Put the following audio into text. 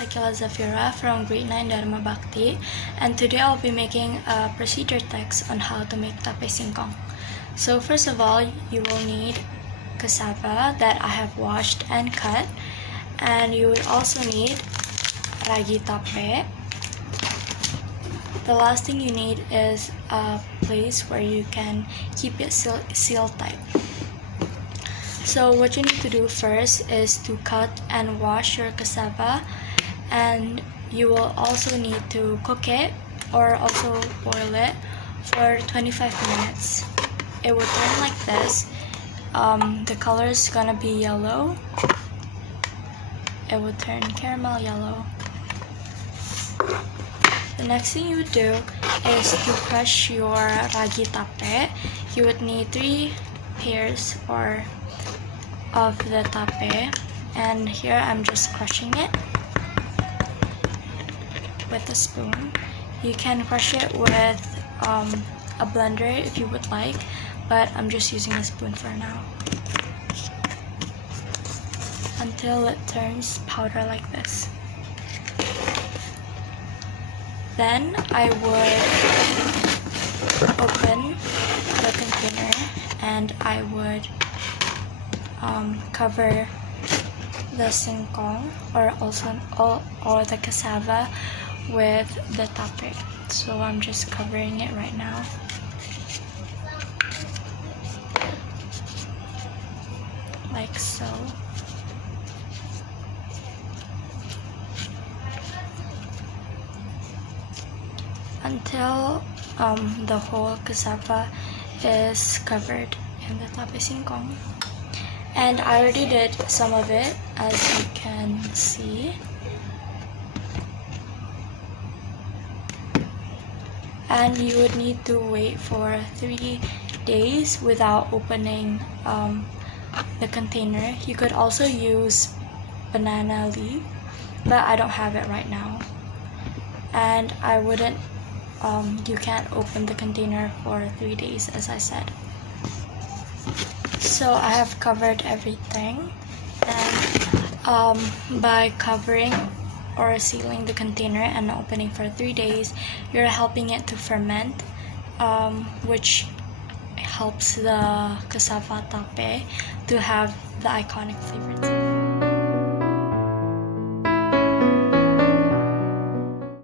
Sakila Zafira from grade 9 Dharma Bhakti, and today I'll be making a procedure text on how to make tape singkong. So first of all, you will need cassava that I have washed and cut, and you will also need ragi tape. The last thing you need is a place where you can keep it seal tight. So what you need to do first is to cut and wash your cassava, and you will also need to cook it or also boil it for 25 minutes. It will turn like this. The color is gonna be yellow. It will turn caramel yellow. The next thing you would do is to crush your ragi tape. You would need 3 pairs of the tape, and here I'm just crushing it with a spoon. You can crush it with a blender if you would like, but I'm just using a spoon for now until it turns powder like this. Then I would open the container and I would cover the singkong or the cassava with the tape. So I'm just covering it right now. Like so. Until the whole cassava is covered in the tape singkong. And I already did some of it, as you can see. And you would need to wait for 3 days without opening the container. You could also use banana leaf, but I don't have it right now. And you can't open the container for 3 days, as I said. So I have covered everything, and by covering or sealing the container and opening for 3 days, you're helping it to ferment, which helps the cassava tape to have the iconic flavor.